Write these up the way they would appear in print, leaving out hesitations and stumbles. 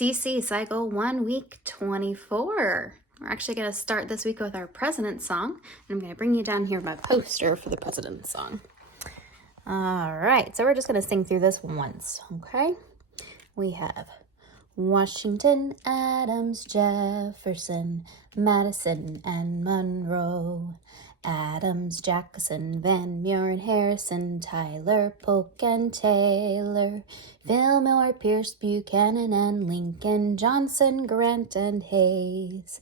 CC Cycle 1 Week 24. We're actually going to start this week with our President's Song. And I'm going to bring you down here my poster for the President's Song. All right, so we're just going to sing through this once, okay? We have Washington, Adams, Jefferson, Madison, and Monroe. Adams, Jackson, Van Buren, Harrison, Tyler, Polk, and Taylor, Fillmore, Pierce, Buchanan, and Lincoln, Johnson, Grant, and Hayes,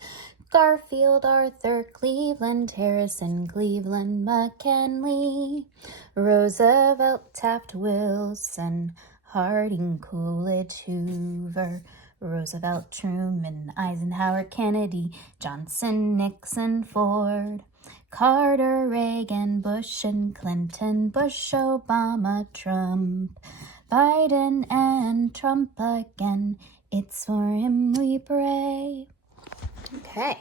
Garfield, Arthur, Cleveland, Harrison, Cleveland, McKinley, Roosevelt, Taft, Wilson, Harding, Coolidge, Hoover, Roosevelt, Truman, Eisenhower, Kennedy, Johnson, Nixon, Ford, Carter, Reagan, Bush, and Clinton, Bush, Obama, Trump, Biden, and Trump again. It's for him we pray. Okay.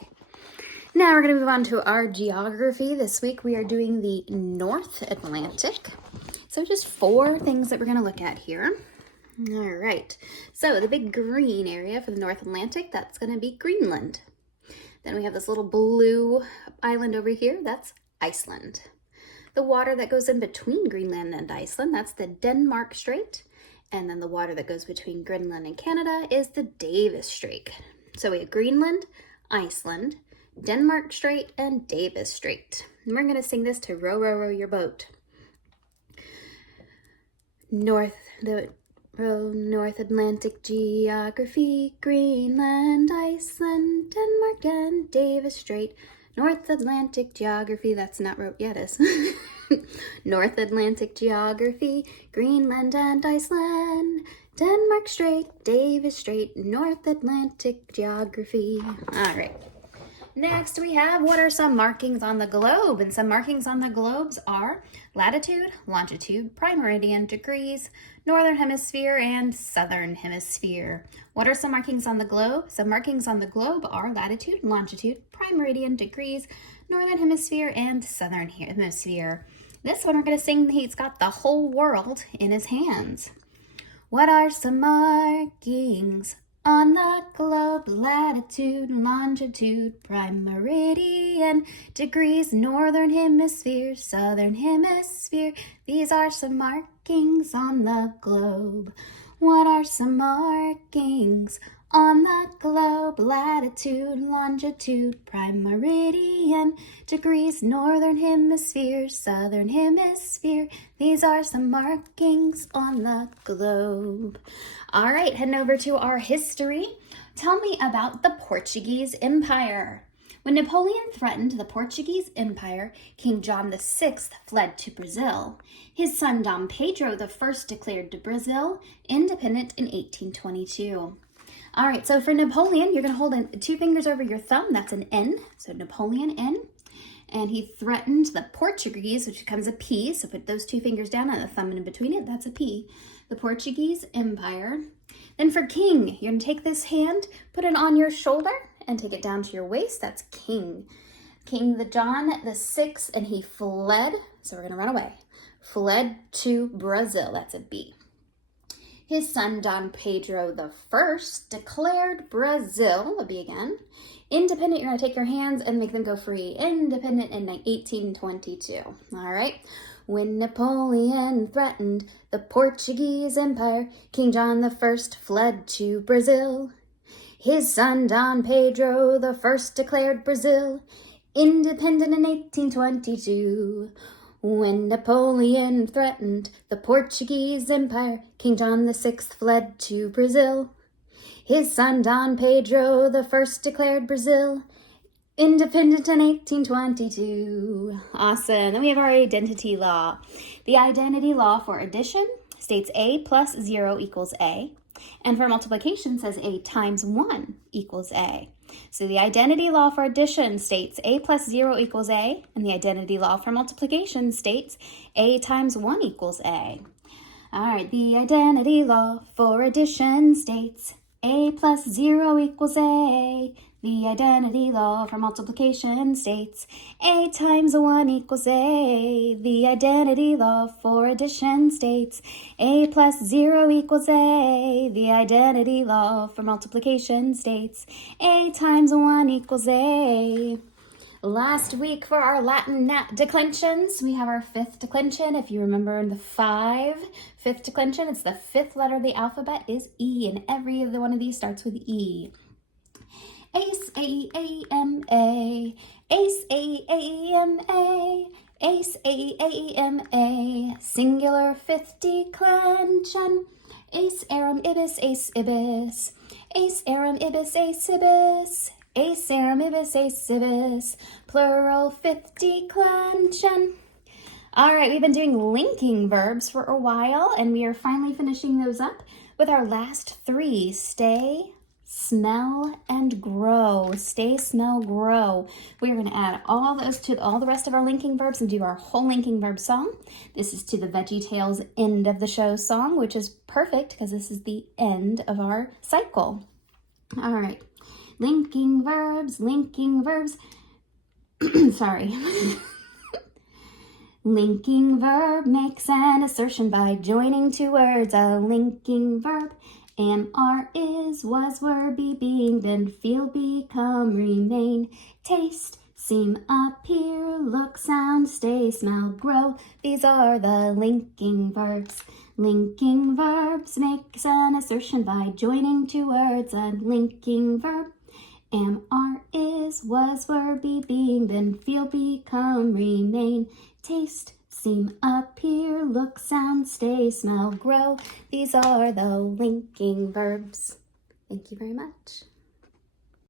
Now we're going to move on to our geography. This week we are doing the North Atlantic. So just 4 things that we're going to look at here. All right. So the big green area for the North Atlantic, that's going to be Greenland. Then we have this little blue island over here, that's Iceland. The water that goes in between Greenland and Iceland, that's the Denmark Strait. And then the water that goes between Greenland and Canada is the Davis Strait. So we have Greenland, Iceland, Denmark Strait, and Davis Strait. And we're going to sing this to Row, Row, Row Your Boat. North Atlantic geography, Greenland, Iceland, Denmark, and Davis Strait. North Atlantic geography, that's not wrote yet, is. North Atlantic geography, Greenland and Iceland, Denmark Strait, Davis Strait, North Atlantic geography. All right. Next, we have what are some markings on the globe? And some markings on the globes are latitude, longitude, prime meridian, degrees, northern hemisphere, and southern hemisphere. What are some markings on the globe? Some markings on the globe are latitude, longitude, prime meridian, degrees, northern hemisphere, and southern hemisphere. This one we're going to sing, he's got the whole world in his hands. What are some markings on the globe? Latitude, longitude, prime meridian, degrees, northern hemisphere, southern hemisphere. These are some markings on the globe. What are some markings on the globe? Latitude, longitude, prime meridian, degrees, northern hemisphere, southern hemisphere. These are some markings on the globe. All right, heading over to our history. Tell me about the Portuguese Empire. When Napoleon threatened the Portuguese Empire, King John VI fled to Brazil. His son Dom Pedro I declared Brazil independent in 1822. All right, so for Napoleon, you're going to hold 2 fingers over your thumb. That's an N, so Napoleon N. And he threatened the Portuguese, which becomes a P, so put those 2 fingers down and the thumb in between it, that's a P. The Portuguese Empire. Then for king, you're going to take this hand, put it on your shoulder, and take it down to your waist. That's king. King John VI, and he fled, so we're going to run away, fled to Brazil. That's a B. His son Dom Pedro I declared Brazil, a B again, independent. You're going to take your hands and make them go free. Independent in 1822. All right. When Napoleon threatened the Portuguese Empire, King John I fled to Brazil. His son Dom Pedro I declared Brazil independent in 1822. When Napoleon threatened the Portuguese Empire, King John VI fled to Brazil. His son Dom Pedro I declared Brazil independent in 1822. Awesome. Then we have our identity law. The identity law for addition states A plus 0 equals A. And for multiplication says A times 1 equals A. So the identity law for addition states A plus 0 equals A. And the identity law for multiplication states A times 1 equals A. All right, the identity law for addition states A plus 0 equals A. The identity law for multiplication states A times 1 equals A. The identity law for addition states A plus 0 equals A. The identity law for multiplication states A times 1 equals A. Last week for our Latin declensions, we have our fifth declension. If you remember the fifth declension, it's the fifth letter of the alphabet is E, and every other one of these starts with E. Ace, A-A-M-A, Ace, A-A-M-A, Ace, A-A-M-A, singular fifth declension. Ace, arum, ibis, ace, ibis, Ace, arum, ibis, ace, ibis, Ace, arum, ibis, ace, ibis, plural fifth declension. All right, we've been doing linking verbs for a while, and we are finally finishing those up with our last three: stay, smell, and grow. Stay, smell, grow. We're going to add all those to all the rest of our linking verbs and do our whole linking verb song. This is to the VeggieTales end of the show song, which is perfect because this is the end of our cycle. All right. Linking verbs. Sorry. Linking verb makes an assertion by joining two words. A linking verb. Am, are, is, was, were, be, being, then, feel, become, remain, taste, seem, appear, look, sound, stay, smell, grow. These are the linking verbs. Linking verbs makes an assertion by joining two words. A linking verb. Am, are, is, was, were, be, being, then, feel, become, remain, taste, seem, appear, look, sound, stay, smell, grow. These are the linking verbs. Thank you very much.